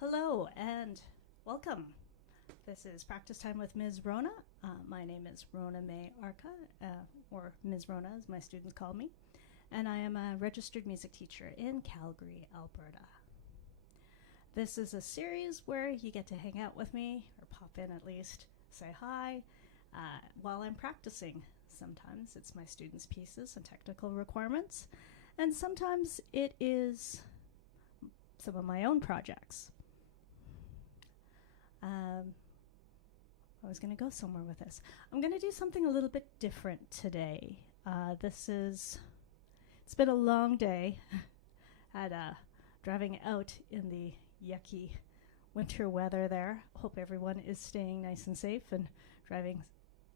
Hello and welcome. This is Practice Time with Ms. Rhona. My name is Rhona-Mae Arca, or Ms. Rhona as my students call me, and I am a registered music teacher in Calgary, Alberta. This is a series where you get to hang out with me, or pop in at least, say hi, while I'm practicing. Sometimes it's my students' pieces and technical requirements, and sometimes it is some of my own projects. I was going to go somewhere with this. I'm going to do something a little bit different today. It's been a long day. Had driving out in the yucky winter weather there. Hope everyone is staying nice and safe and driving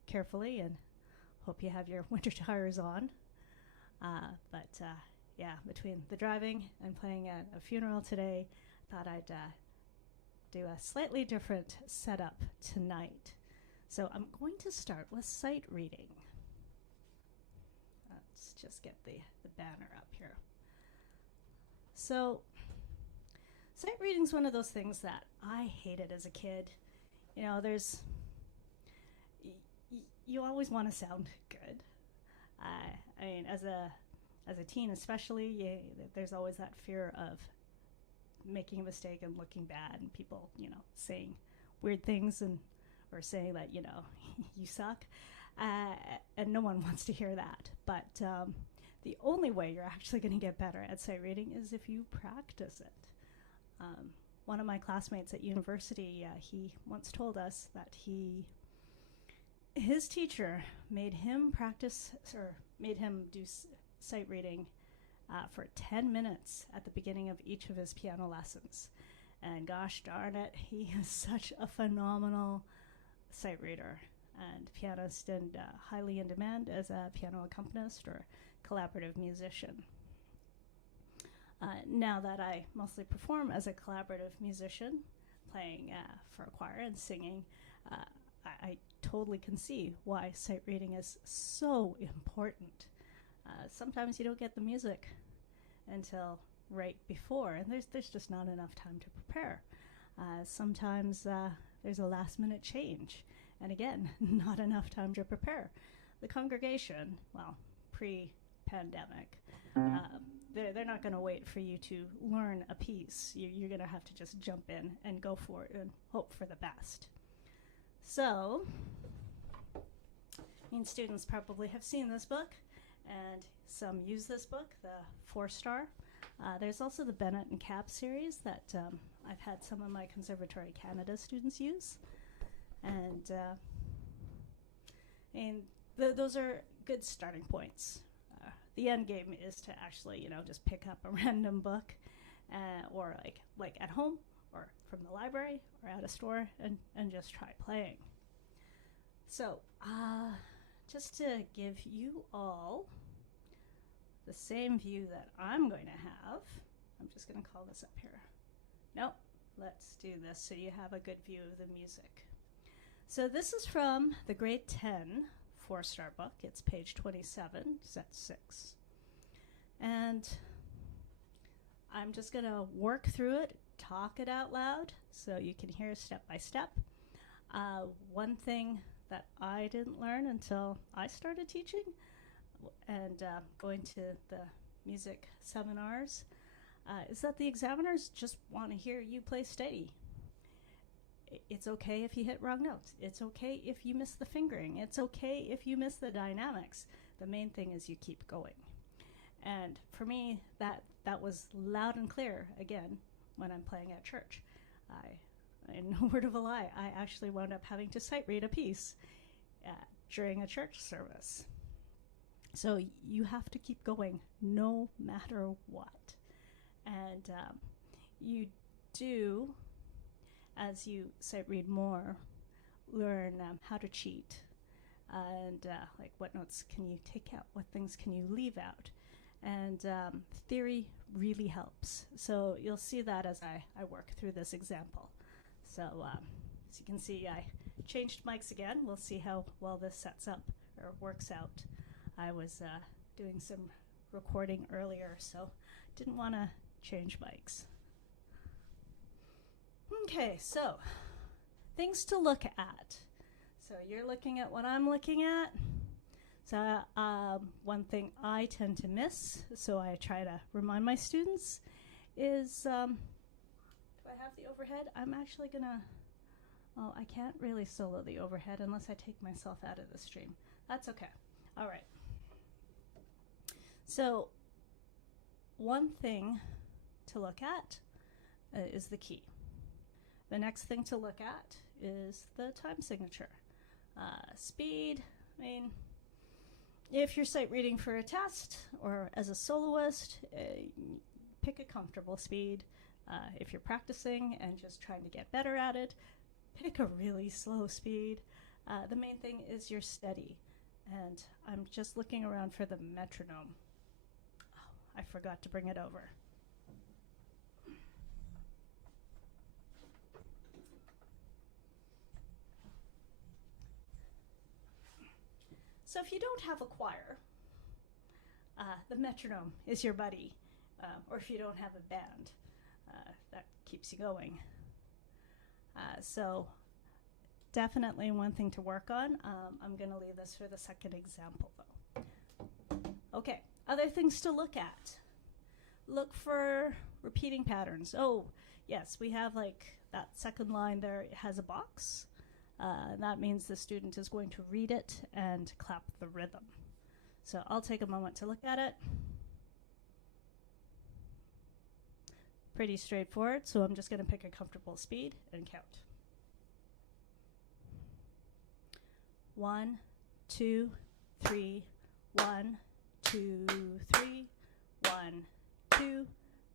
carefully, and hope you have your winter tires on. Between the driving and playing at a funeral today, I thought I'd do a slightly different setup tonight. So I'm going to start with sight reading. Let's just get the banner up here. So sight reading is one of those things that I hated as a kid. You know, you always want to sound good. I mean, as a teen especially, there's always that fear of making a mistake and looking bad, and people, saying weird things or saying that, you suck. And no one wants to hear that. But the only way you're actually going to get better at sight reading is if you practice it. One of my classmates at university, he once told us that his teacher made him do sight reading for 10 minutes at the beginning of each of his piano lessons. And gosh darn it, he is such a phenomenal sight reader and pianist, and highly in demand as a piano accompanist or collaborative musician. Now that I mostly perform as a collaborative musician, playing for a choir and singing, I totally can see why sight reading is so important. Sometimes you don't get the music until right before, and there's just not enough time to prepare. Sometimes there's a last-minute change, and again, not enough time to prepare. The congregation, well, pre-pandemic, they're not going to wait for you to learn a piece. You're going to have to just jump in and go for it and hope for the best. So, students probably have seen this book, and some use this book, the 4-star. There's also the Bennett and Cap series that I've had some of my Conservatory Canada students use. And those are good starting points. The end game is to actually, just pick up a random book or like at home or from the library or at a store and just try playing. So just to give you all the same view that I'm going to have, I'm just going to call this up here. Nope, let's do this so you have a good view of the music. So this is from the grade 10 4-star book. It's page 27, set 6. And I'm just going to work through it, talk it out loud so you can hear step by step. One thing that I didn't learn until I started teaching and going to the music seminars is that the examiners just want to hear you play steady. It's okay if you hit wrong notes. It's okay if you miss the fingering. It's okay if you miss the dynamics. The main thing is you keep going. And for me, that was loud and clear, again, when I'm playing at church. In no word of a lie, I actually wound up having to sight read a piece during a church service. So you have to keep going no matter what. And you do, as you sight read more, learn how to cheat and like what notes can you take out, what things can you leave out. And theory really helps. So you'll see that as I work through this example. So as you can see, I changed mics again. We'll see how well this sets up or works out. I was doing some recording earlier, so didn't want to change mics. Okay, so things to look at. So you're looking at what I'm looking at. So one thing I tend to miss, so I try to remind my students, is, do I have the overhead? I'm actually going to, oh, I can't really solo the overhead unless I take myself out of the stream. That's okay. All right. So one thing to look at is the key. The next thing to look at is the time signature. Speed, I mean, if you're sight reading for a test or as a soloist, pick a comfortable speed. If you're practicing and just trying to get better at it, pick a really slow speed. The main thing is you're steady. And I'm just looking around for the metronome. Oh, I forgot to bring it over. So if you don't have a choir, the metronome is your buddy. Or if you don't have a band, that keeps you going. So definitely one thing to work on. I'm going to leave this for the second example, though. Okay, other things to look at. Look for repeating patterns. Oh, yes, we have like that second line there. It has a box. That means the student is going to read it and clap the rhythm. So I'll take a moment to look at it. Pretty straightforward, so I'm just going to pick a comfortable speed and count. 1, 2, 3, 1, 2, 3, 1, 2,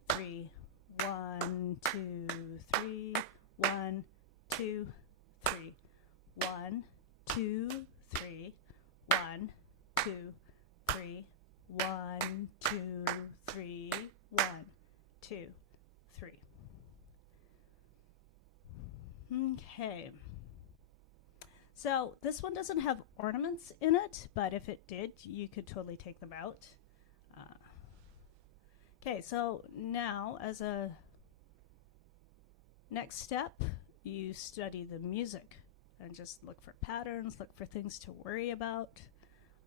3, 1, 2, 3, 1, 2, 3, 1, 2, 3, 1, 2, 3, 1, 2, 3, 1, 2, 3. Okay. So this one doesn't have ornaments in it, but if it did, you could totally take them out. Okay, so now as a next step, you study the music and just look for patterns, look for things to worry about.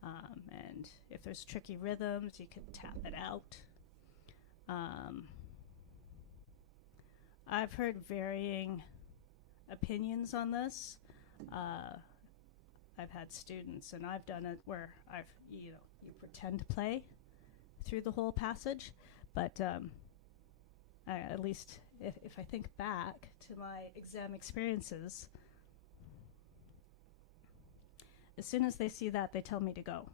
And if there's tricky rhythms, you can tap it out. I've heard varying opinions on this. I've had students, and I've done it where you pretend to play through the whole passage, but at least if I think back to my exam experiences, as soon as they see that, they tell me to go.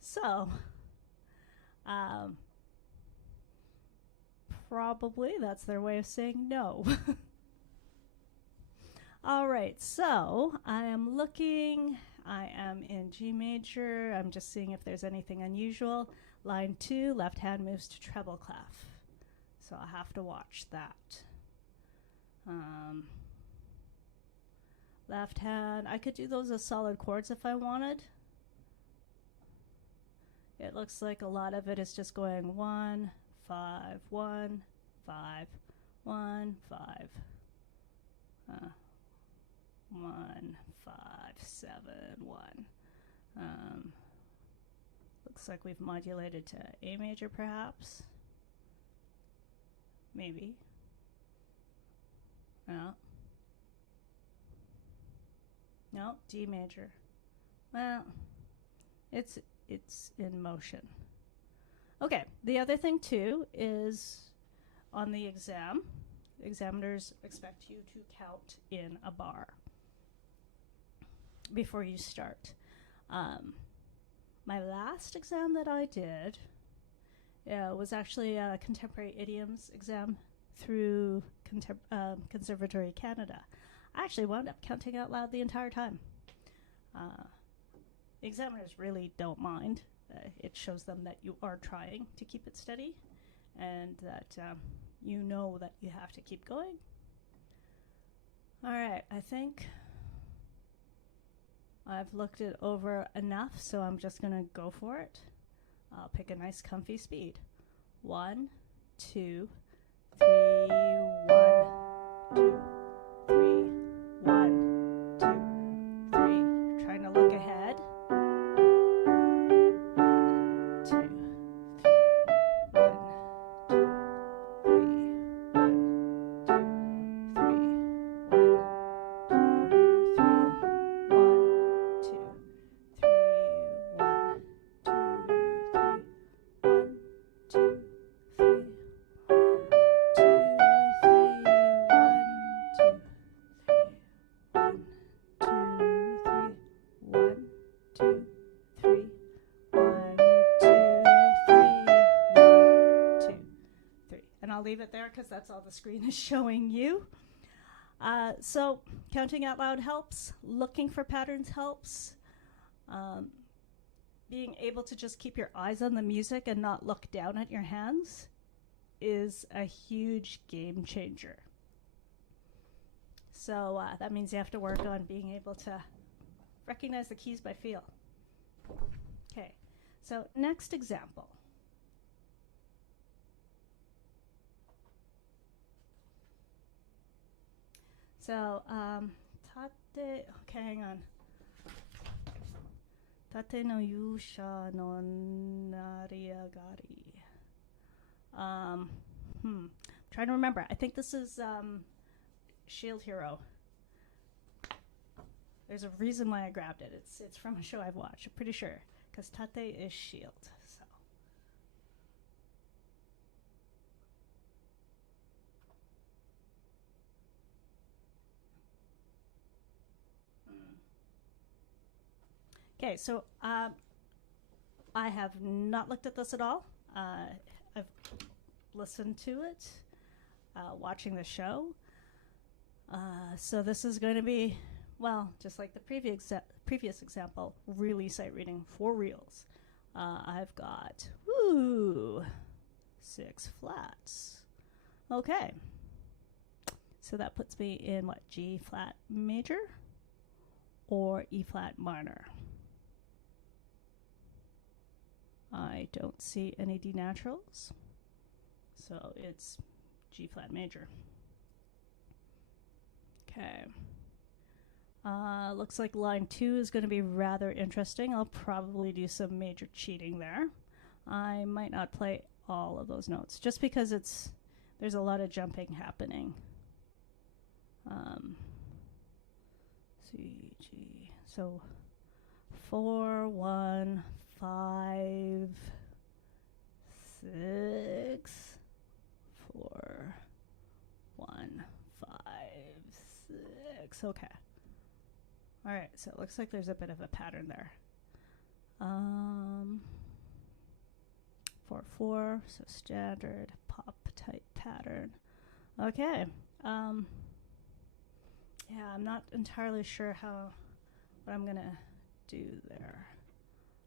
So, probably that's their way of saying no. All right, so I am looking. I am in G major. I'm just seeing if there's anything unusual. Line 2, left hand moves to treble clef. So I'll have to watch that. Left hand, I could do those as solid chords if I wanted. It looks like a lot of it is just going 1, 5, 1, 5, 1, 5. 1, 5, 7, 1. Looks like we've modulated to A major, perhaps. Maybe. No. No, D major. Well, it's in motion. Okay, the other thing too is on the exam, examiners expect you to count in a bar before you start. My last exam that I did was actually a contemporary idioms exam through Conservatory Canada. I actually wound up counting out loud the entire time. Examiners really don't mind. It shows them that you are trying to keep it steady and that you know that you have to keep going. All right, I think I've looked it over enough, so I'm just going to go for it. I'll pick a nice comfy speed. 1, 2, 3, 1, and I'll leave it there because that's all the screen is showing you. So counting out loud helps, looking for patterns helps, being able to just keep your eyes on the music and not look down at your hands is a huge game changer. So that means you have to work on being able to recognize the keys by feel. Okay, so next example. So, tate, okay, hang on. Tate no yusha no nariagari. Trying to remember. I think this is Shield Hero. There's a reason why I grabbed it. It's from a show I've watched, I'm pretty sure. Because tate is shield, so. Okay, so I have not looked at this at all. I've listened to it, watching the show. So this is going to be, well, just like the previous example, really sight reading for reals. I've got, 6 flats. Okay. So that puts me in what, G flat major or E flat minor? I don't see any D naturals, so it's G flat major. Okay. Looks like line 2 is going to be rather interesting. I'll probably do some major cheating there. I might not play all of those notes just because there's a lot of jumping happening. C, G. So 4, 1, 5, 6, 4, 1, 5, 6. Okay. All right, so it looks like there's a bit of a pattern there. 4, 4, so standard pop type pattern. Okay. Yeah, I'm not entirely sure what I'm gonna do there.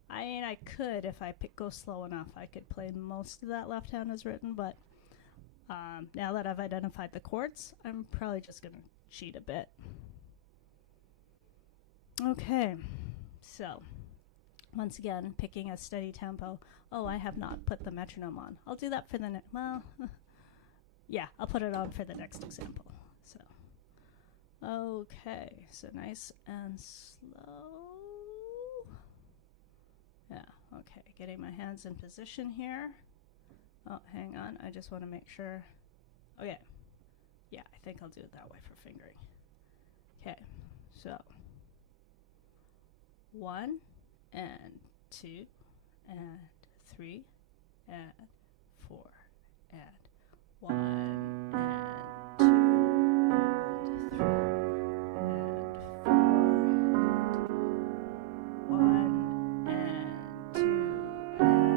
I mean, I could, if I go slow enough, I could play most of that left hand as written, but now that I've identified the chords, I'm probably just gonna cheat a bit. Okay, so once again, picking a steady tempo. Oh, I have not put the metronome on. I'll do that for the next, well, yeah, I'll put it on for the next example. So, okay, so nice and slow. Yeah, okay, getting my hands in position here. Oh, hang on, I just want to make sure. Okay, yeah, I think I'll do it that way for fingering. Okay, so 1 and 2 and 3 and 4 and 1 and 2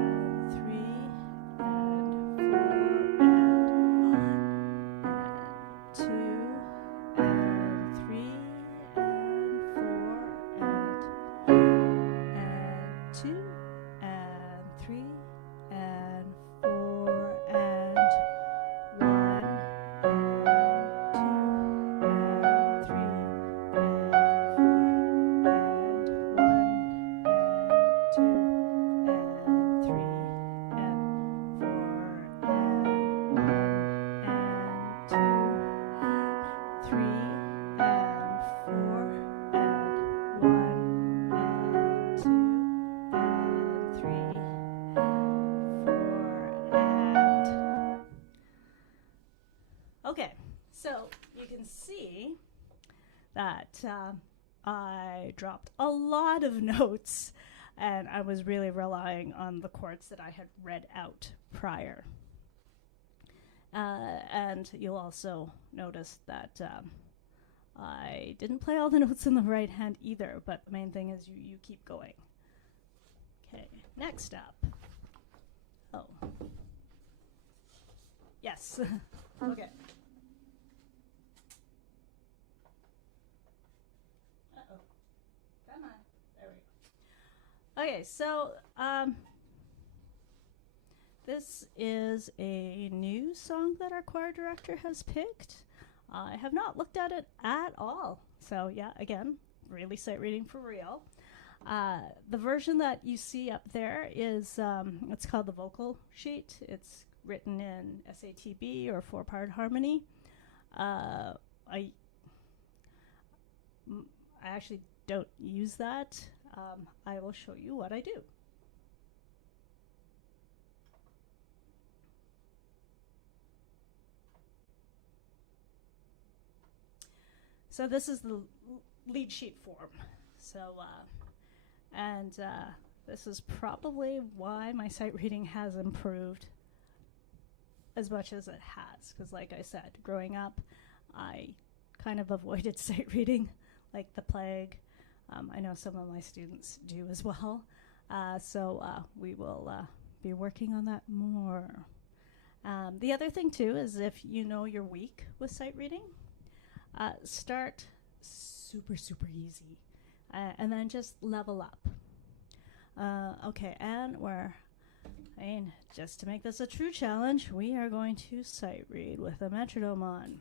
and 3 and 4 and 1 and 2 and 3 and 4 and 1 and 2 and 3 and 4 and 2 and 3 and 4 and 1 Okay, so you can see that I dropped a lot of notes and I was really relying on the chords that I had read out prior. And you'll also notice that I didn't play all the notes in the right hand either, but the main thing is you keep going. Okay, next up. Oh. Yes. Okay. Uh-oh. Come on. There we go. Okay, so this is a new song that our choir director has picked. I have not looked at it at all. So yeah, again, really sight reading for real. The version that you see up there is, it's called the vocal sheet. It's written in SATB or 4-part harmony. I actually don't use that. I will show you what I do. So this is the lead sheet form. So, this is probably why my sight reading has improved as much as it has. Because like I said, growing up, I kind of avoided sight reading like the plague. I know some of my students do as well. So we will be working on that more. The other thing too is if you know you're weak with sight reading, start super easy and then just level up. Okay, and just to make this a true challenge, we are going to sight read with a metronome on.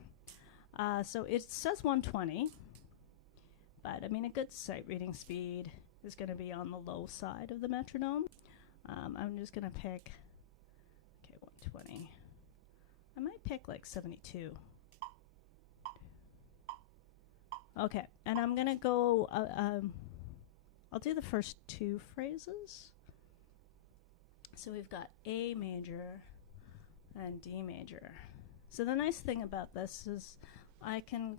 So it says 120, but I mean a good sight reading speed is going to be on the low side of the metronome. I'm just going to pick, 120. I might pick like 72. Okay, and I'm gonna go, I'll do the first two phrases. So we've got A major and D major. So the nice thing about this is I can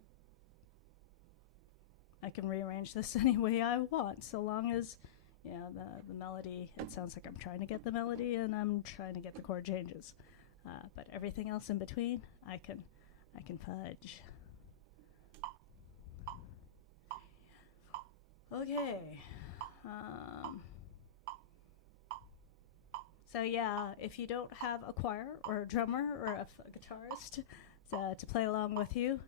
rearrange this any way I want, so long as, you know, the melody, it sounds like I'm trying to get the melody and I'm trying to get the chord changes. But everything else in between, I can fudge. Okay. So yeah, if you don't have a choir or a drummer or a guitarist to play along with you,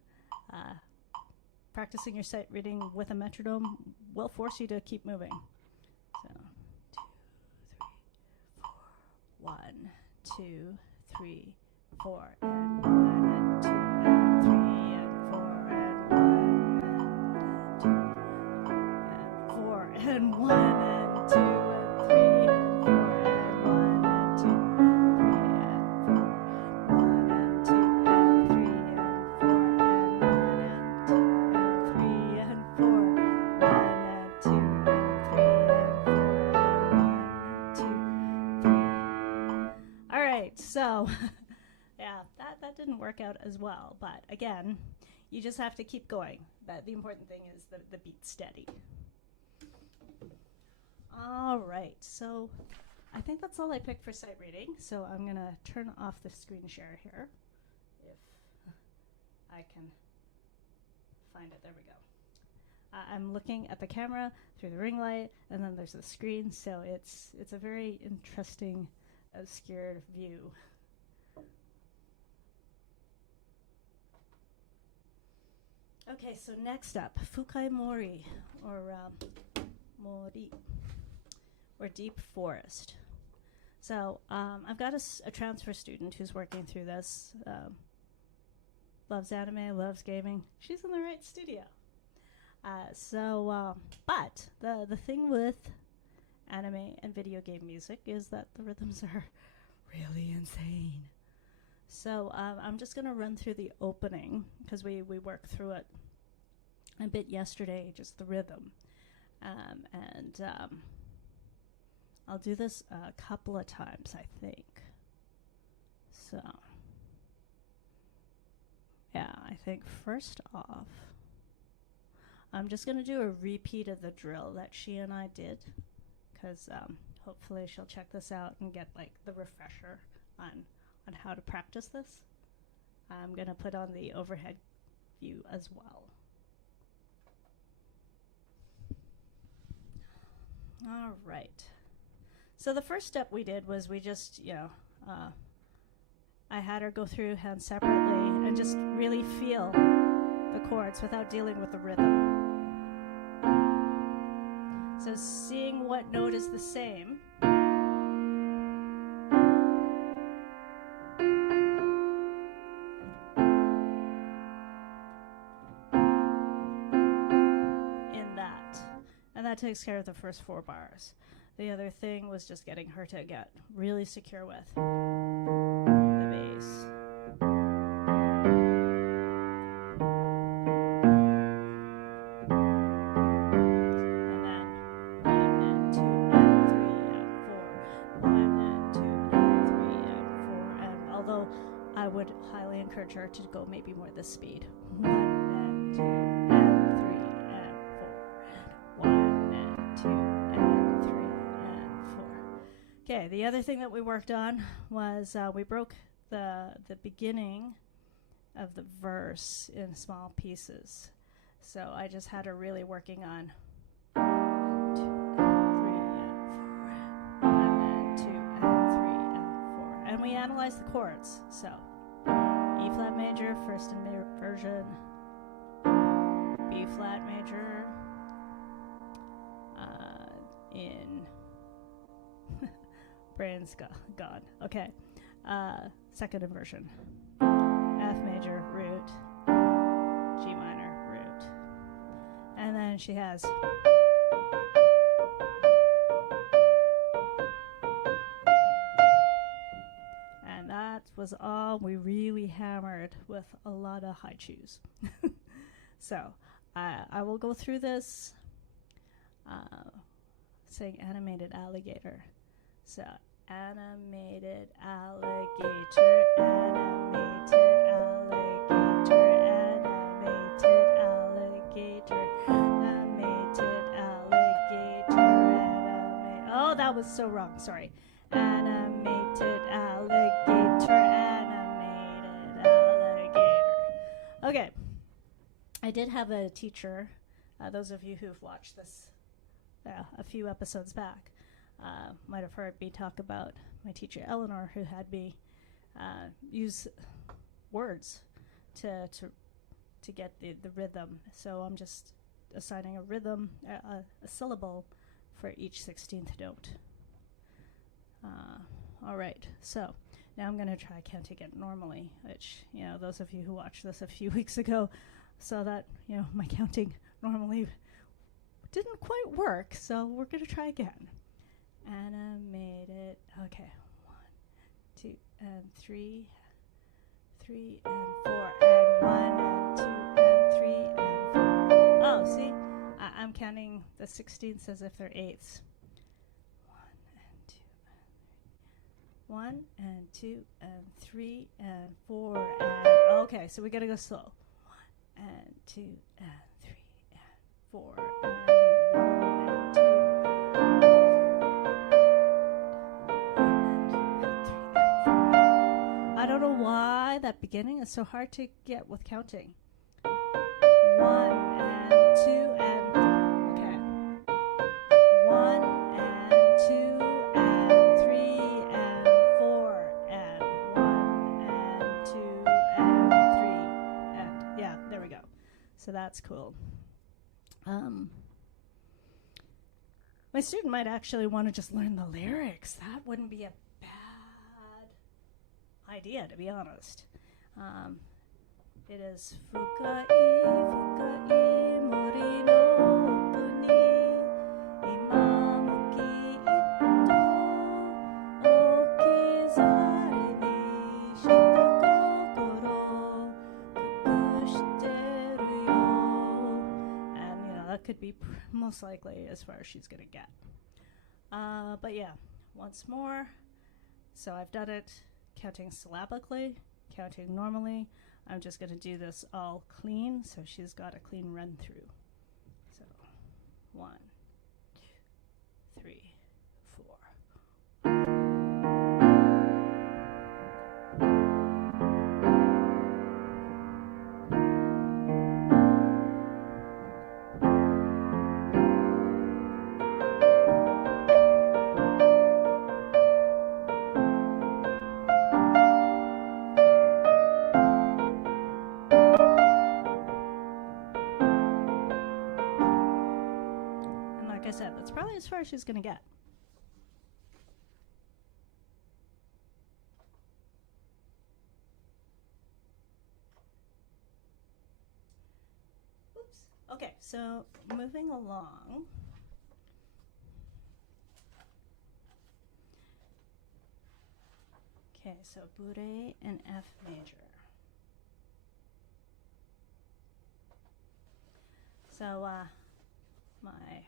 practicing your sight reading with a metronome will force you to keep moving. So 2, 3, 4, 1, 2, 3, 4, and 1 and 2 and 3 and 4 and 1 and 2 and 3 and 4 and 1 and 2 and 3 and 4 1 and 2 and 3 and 4 and 1 and 2 and 3 and 4 1 and 2 and 3 and 4 and 1 and 2 3. All right, so yeah, that didn't work out as well, but again, you just have to keep going. But the important thing is the beat steady. All right, so I think that's all I picked for sight reading. So I'm gonna turn off the screen share here, if I can find it. There we go. I'm looking at the camera through the ring light, and then there's the screen, so it's a very interesting, obscured view. Okay, so next up, Fukai Mori, or Mori, or Deep Forest. So I've got a transfer student who's working through this, loves anime, loves gaming. She's in the right studio. But the thing with anime and video game music is that the rhythms are really insane. So I'm just going to run through the opening, because we worked through it a bit yesterday, just the rhythm. I'll do this a couple of times, I think. So, yeah, I think first off, I'm just going to do a repeat of the drill that she and I did, because hopefully she'll check this out and get like the refresher on how to practice this. I'm going to put on the overhead view as well. All right. So the first step we did was we just, I had her go through hands separately and just really feel the chords without dealing with the rhythm. So seeing what note is the same. And that takes care of the first 4 bars. The other thing was just getting her to get really secure with the bass. And then 1 and 2 and 3 and 4. 1 and 2 and 3 and 4. And although I would highly encourage her to go maybe more this speed. 1 and 2 and 3 and 4. 1 and 2 and 3 and 4. Okay, the other thing that we worked on was we broke the beginning of the verse in small pieces. So I just had her really working on 1, 2, and 3 and 4, 1 and 2 and 3 and 4. And we analyzed the chords. So E flat major, first inversion, B flat major, in brain's gone. Okay, second inversion, F major, root, G minor, root, and then she has and that was all we really hammered with a lot of high chews. So I will go through this saying animated alligator. So animated alligator, animated alligator, animated alligator, animated alligator, oh, that was so wrong, sorry. Animated alligator, animated alligator. Okay, I did have a teacher, those of you who've watched this a few episodes back might have heard me talk about my teacher Eleanor, who had me use words to get the rhythm. So I'm just assigning a rhythm, a syllable for each 16th note. All right, so now I'm going to try counting it normally, which, you know, those of you who watched this a few weeks ago saw that, you know, my counting normally didn't quite work, so we're going to try again. Animated, okay, 1, 2, and 3, 3 and 4, and 1 and 2 and 3 and 4. Oh, see, I'm counting the 16ths as if they're eighths. 1 and 2 and 3 and 4 and okay, so we gotta go slow. 1 and 2 and 3 and 4 and 1 and 2 and 4. I don't know why that beginning is so hard to get with counting. 1 and 2 and okay. 1 and 2 and 3 and 4 and 1 and 2 and 3 and yeah, there we go. So that's cool. My student might actually want to just learn the lyrics. That wouldn't be a bad idea, to be honest. It is Fukai, Fukai, Mori no okuni, imamuki ito, okizare ni shita kokoro, kukushiteru yo. And, you know, that could be most likely as far as she's going to get. But yeah, once more. So I've done it counting syllabically, counting normally. I'm just going to do this all clean, so she's got a clean run through. So 1, 2, 3, 4. as far as she's going to get. Oops. Okay, so moving along. Okay, so Bourrée and F major. So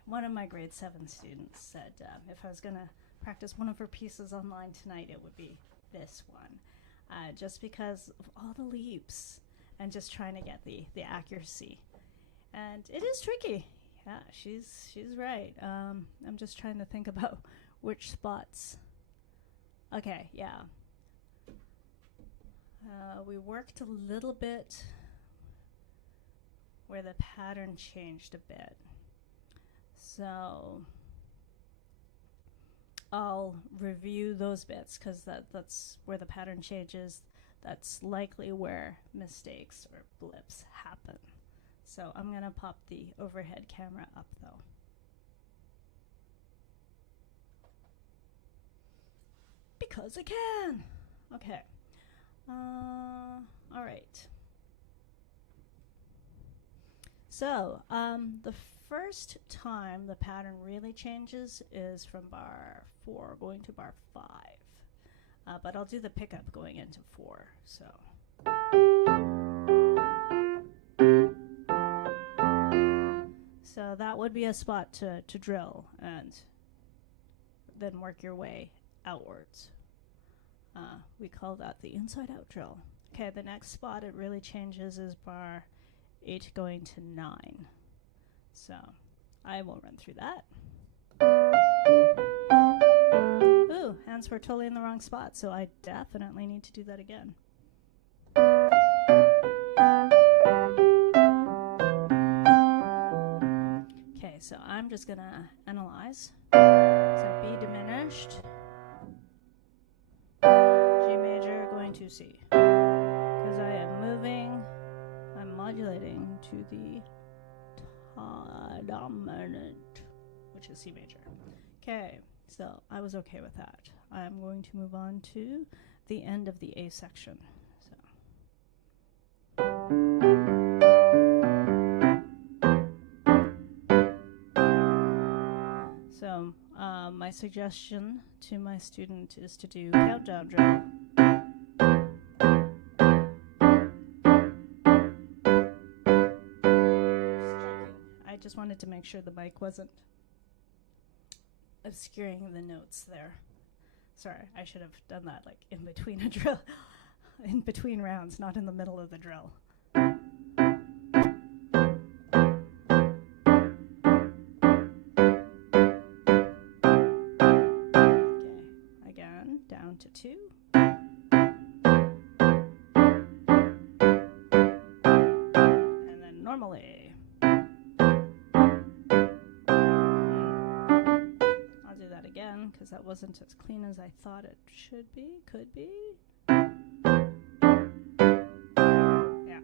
one of my grade 7 students said if I was going to practice one of her pieces online tonight, it would be this one, just because of all the leaps and just trying to get the accuracy. And it is tricky. Yeah, she's right. I'm just trying to think about which spots. Okay, yeah. We worked a little bit where the pattern changed a bit. So I'll review those bits because that's where the pattern changes. That's likely where mistakes or blips happen. So I'm going to pop the overhead camera up though. Because I can. Okay. All right. So the first time the pattern really changes is from bar 4 going to bar 5. But I'll do the pickup going into 4. So. So that would be a spot to drill and then work your way outwards. We call that the inside-out drill. Okay, the next spot it really changes is bar 8 going to 9. So I will run through that. Ooh, hands were totally in the wrong spot, so I definitely need to do that again. Okay, so I'm just gonna analyze. So B diminished. G major going to C. Because I am moving, I'm modulating to the dominant, which is C major. Okay, so I was okay with that. I'm going to move on to the end of the A section. So my suggestion to my student is to do countdown drill. I just wanted to make sure the mic wasn't obscuring the notes there. Sorry, I should have done that like in between a drill, in between rounds, not in the middle of the drill. Okay, again, down to 2. And then normally. Again, because that wasn't as clean as I thought it should be, could be. Yeah.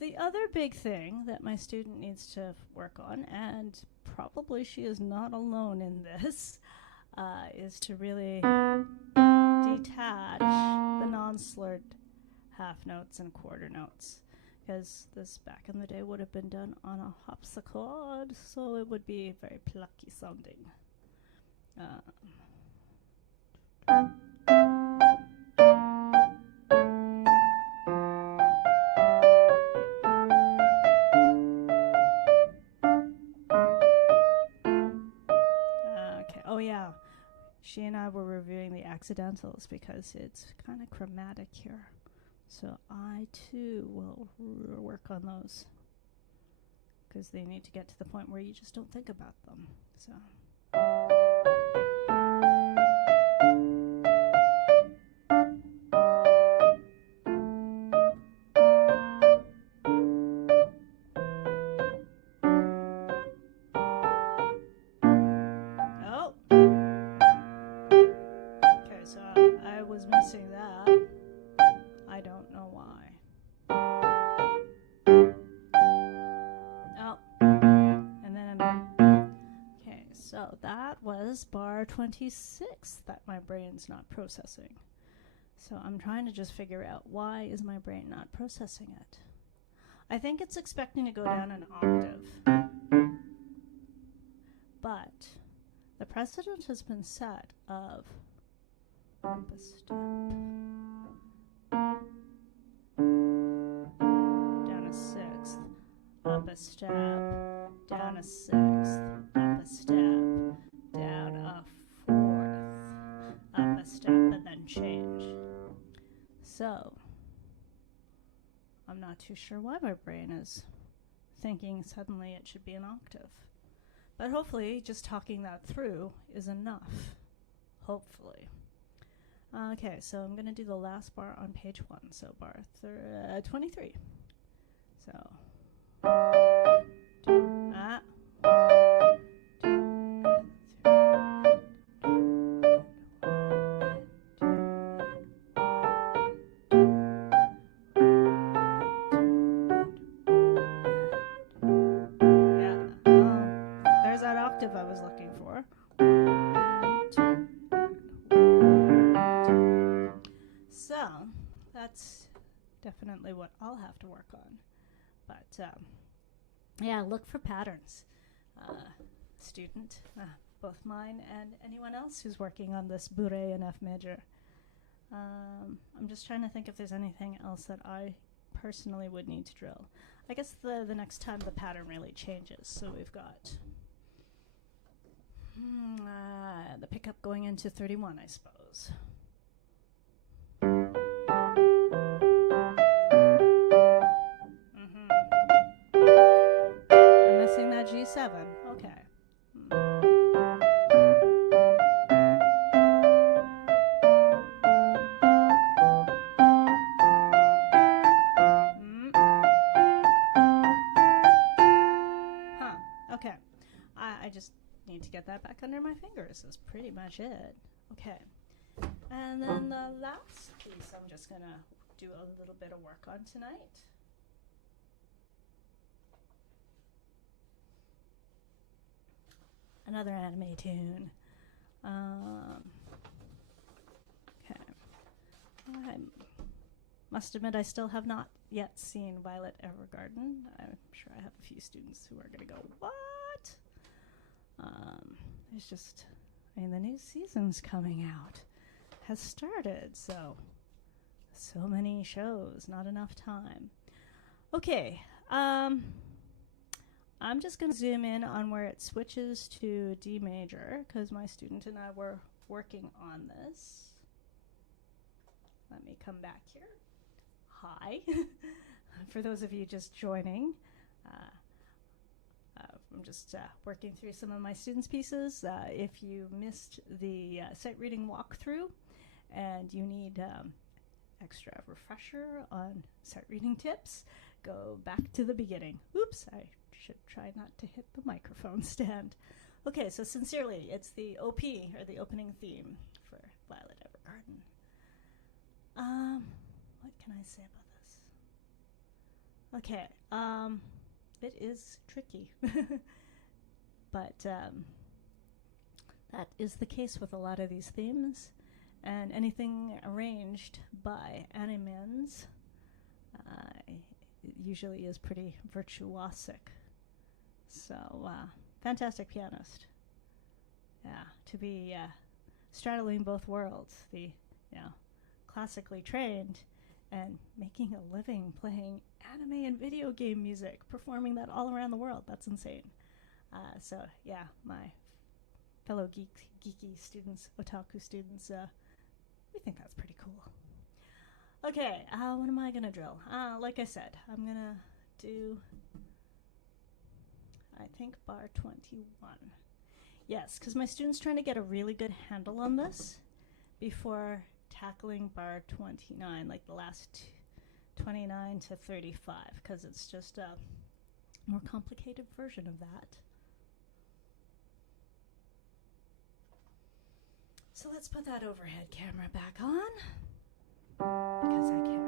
The other big thing that my student needs to work on, and probably she is not alone in this, is to really detach the non-slurred half notes and quarter notes. Because this back in the day would have been done on a harpsichord, so it would be very plucky sounding. Okay, oh yeah, she and I were reviewing the accidentals because it's kind of chromatic here. So I, too, will work on those because they need to get to the point where you just don't think about them. So. Oh. Okay, so I was missing that. I don't know why. Oh, and then says bar 26 that my brain's not processing. So I'm trying to just figure out why is my brain not processing it. I think it's expecting to go down an octave. But the precedent has been set of up a step, down a sixth, up a step, down a sixth, up a step, down a fourth, up a step, and then change. So, I'm not too sure why my brain is thinking suddenly it should be an octave. But hopefully, just talking that through is enough. Hopefully. Okay, so I'm going to do the last bar on page 1, so bar 23. So, there's that octave I was looking for. So, that's definitely what I'll have to work on. But, yeah, look for patterns. Student, both mine and anyone else who's working on this Bourrée in F major. I'm just trying to think if there's anything else that I personally would need to drill. I guess the next time the pattern really changes. So we've got the pickup going into 31, I suppose. I'm missing that G7. Okay. Okay. I just need to get that back under my fingers. That's pretty much it. Okay. And then the last piece I'm just going to do a little bit of work on tonight. Another anime tune. Okay. I must admit I still have not yet seen Violet Evergarden. I'm sure I have a few students who are going to go, what? There's just, the new season's coming out. Has started, so many shows, not enough time. Okay, I'm just going to zoom in on where it switches to D major, because my student and I were working on this. Let me come back here. Hi. For those of you just joining, I'm just working through some of my students' pieces. If you missed the sight reading walkthrough and you need extra refresher on sight reading tips, go back to the beginning. Oops, I should try not to hit the microphone stand. Okay, so Sincerely, it's the OP, or the opening theme for Violet Evergarden. What can I say about this? Okay, it is tricky, but that is the case with a lot of these themes, and anything arranged by Animenz usually is pretty virtuosic. So, fantastic pianist. Yeah, to be straddling both worlds, the classically trained and making a living playing anime and video game music, performing that all around the world. That's insane. So yeah, my fellow geeky students, otaku students, we think that's pretty cool. Okay, what am I gonna drill? Like I said, I'm gonna do, I think, bar 21. Yes, because my student's trying to get a really good handle on this before tackling bar 29, like the last 29 to 35, because it's just a more complicated version of that. So let's put that overhead camera back on, because I can.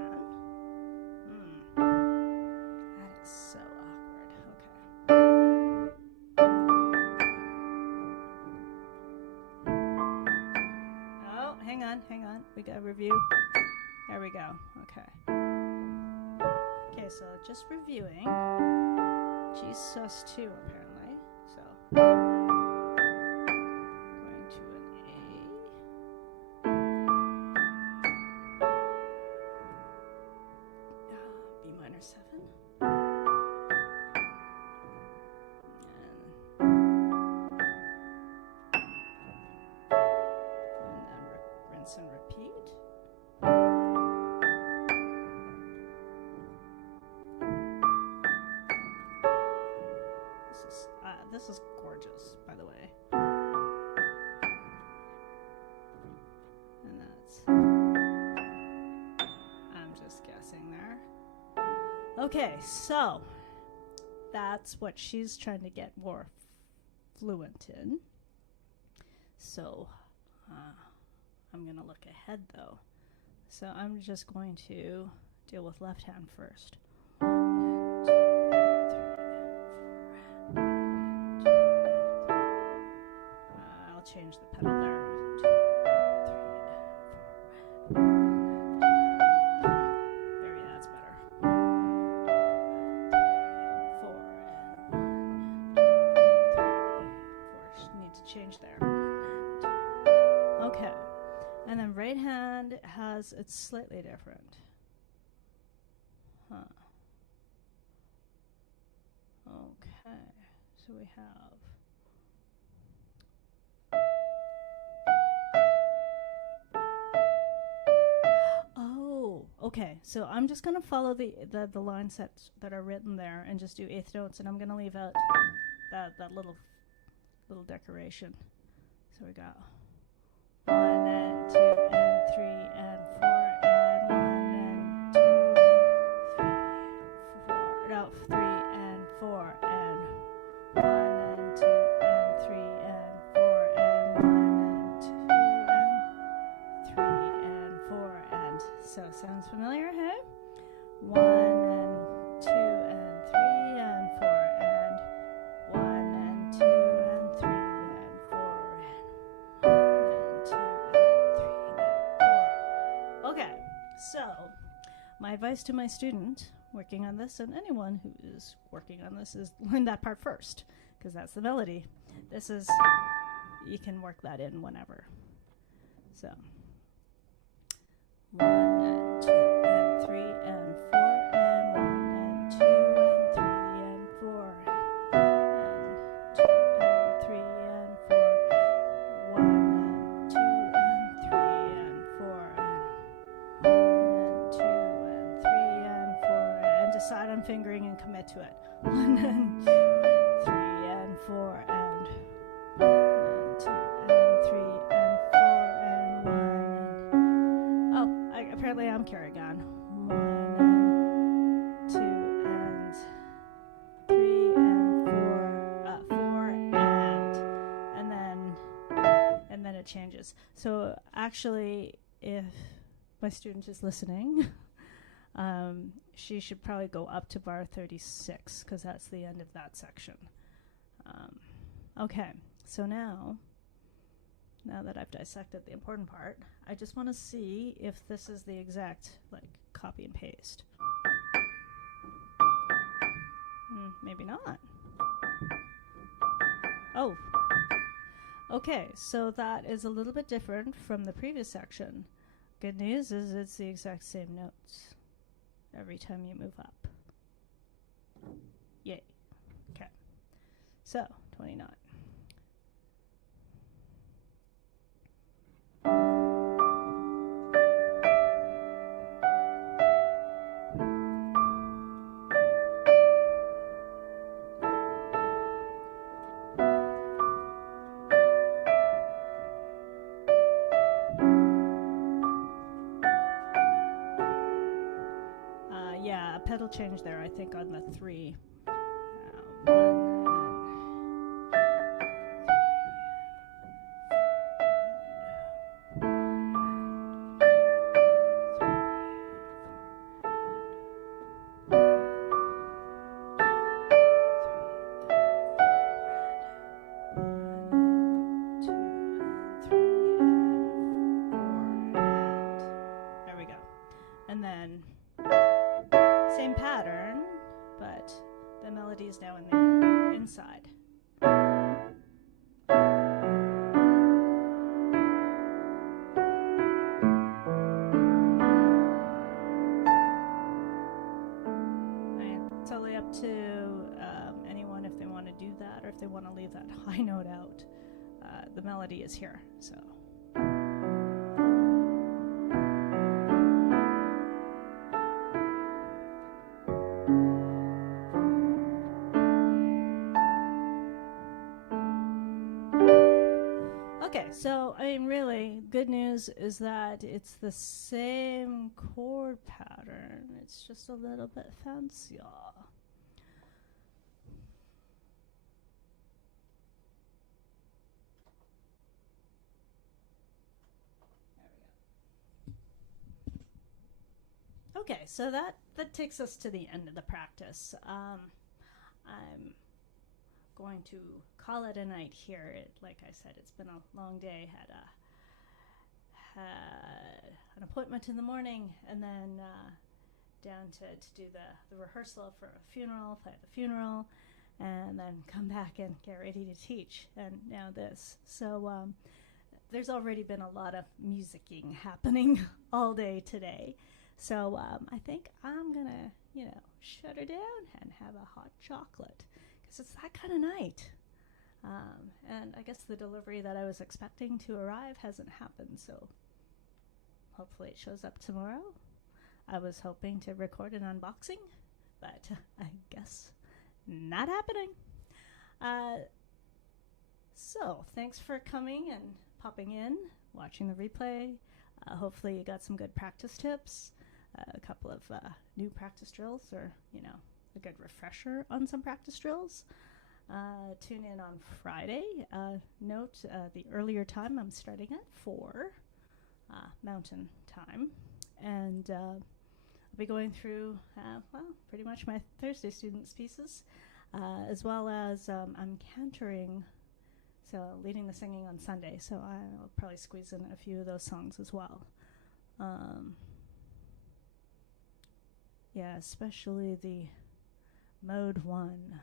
That is so awkward. Okay. We got a review. There we go. Okay. Okay, so just reviewing. G sus2 apparently. So going to an A. B minor 7. And repeat. This is gorgeous, by the way. And that's, I'm just guessing there. Okay, so that's what she's trying to get more fluent in. So, I'm going to look ahead though. So I'm just going to deal with left hand first. 1, 2, 3, 4. I'll change the pedal there. 1, 2, 3, 4. There, yeah, that's better. 4 and 1, 2, 3, 4. Need to change there. Okay. And then right hand has, it's slightly different. Huh. Okay. So we have. Oh, okay. So I'm just going to follow the line sets that are written there and just do eighth notes, and I'm going to leave out that little decoration. So we got 1 and 2 and 3 and 4 and 1 and 2 and 4. No, 3 and 4 and 1 and 2 and 3 and 4 and 1 and 2 and 3 and 4 and. So sounds familiar, hey? 1 and 2 and 3 and 4 and 1 and 2 and 3 and 4 and 2 and 3 and 4. Okay, so my advice to my student working on this, and anyone who is working on this, is learn that part first, because that's the melody. This is, you can work that in whenever. So 1 and 2 and 3 and 4 and 1 and 2 and 3 and 4 and 2 and 3 and 4, 1 and 2 and 3 and 4 and 2 and 3 and 4, and decide on fingering and commit to it. 1 and 2 and 3 and 4 and 1 and 2 and 3 and 4 and 1 and, oh, apparently I'm Kerrigan. 1 and 2 and 3 and 4, 4 and then it changes. So actually, if my student is listening, she should probably go up to bar 36, because that's the end of that section. Okay, so now that I've dissected the important part, I just want to see if this is the exact, like, copy and paste. Maybe not. Oh. Okay, so that is a little bit different from the previous section. Good news is it's the exact same notes every time you move up. Yay. Okay. So, 29. Pedal change there, I think, on the 3. 1 and 2 and 3 and 4 and Same pattern, but the melody is now in the inside. Totally up to anyone if they want to do that or if they want to leave that high note out. The melody is here, so. Okay, so I mean, really, good news is that it's the same chord pattern. It's just a little bit fancier. Okay, so that takes us to the end of the practice. I'm going to call it a night here. Like I said, it's been a long day. Had an appointment in the morning, and then down to do the rehearsal for a funeral, play at the funeral, and then come back and get ready to teach. And now this. So there's already been a lot of musicking happening all day today. So I think I'm going to, shut her down and have a hot chocolate because it's that kind of night. And I guess the delivery that I was expecting to arrive hasn't happened, so hopefully it shows up tomorrow. I was hoping to record an unboxing, but I guess not happening. So thanks for coming and popping in, watching the replay. Hopefully you got some good practice tips. A couple of new practice drills or, a good refresher on some practice drills. Tune in on Friday. Note the earlier time, I'm starting at 4 Mountain Time. And I'll be going through, pretty much my Thursday students' pieces, as well as I'm cantering, so leading the singing on Sunday. So I'll probably squeeze in a few of those songs as well. Yeah, especially the mode 1.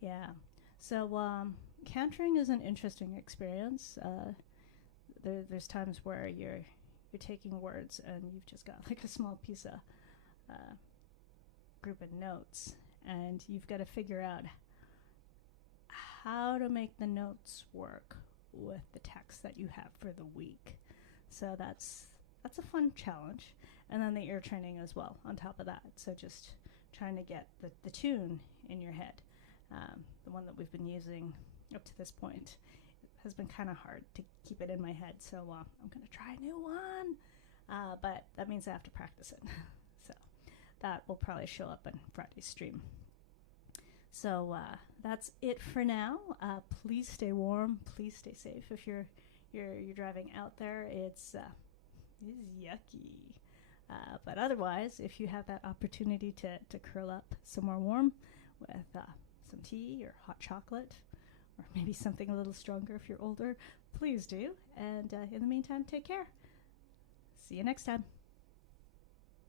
Yeah. So cantering is an interesting experience. There's times where you're taking words and you've just got like a small piece of group of notes, and you've got to figure out how to make the notes work with the text that you have for the week. So that's a fun challenge. And then the ear training as well on top of that. So just trying to get the tune in your head. The one that we've been using up to this point has been kind of hard to keep it in my head. So I'm going to try a new one. But that means I have to practice it. So that will probably show up in Friday's stream. So that's it for now. Please stay warm. Please stay safe. If you're driving out there, it's yucky. But otherwise, if you have that opportunity to curl up somewhere warm with some tea or hot chocolate, or maybe something a little stronger if you're older, please do. And in the meantime, take care. See you next time.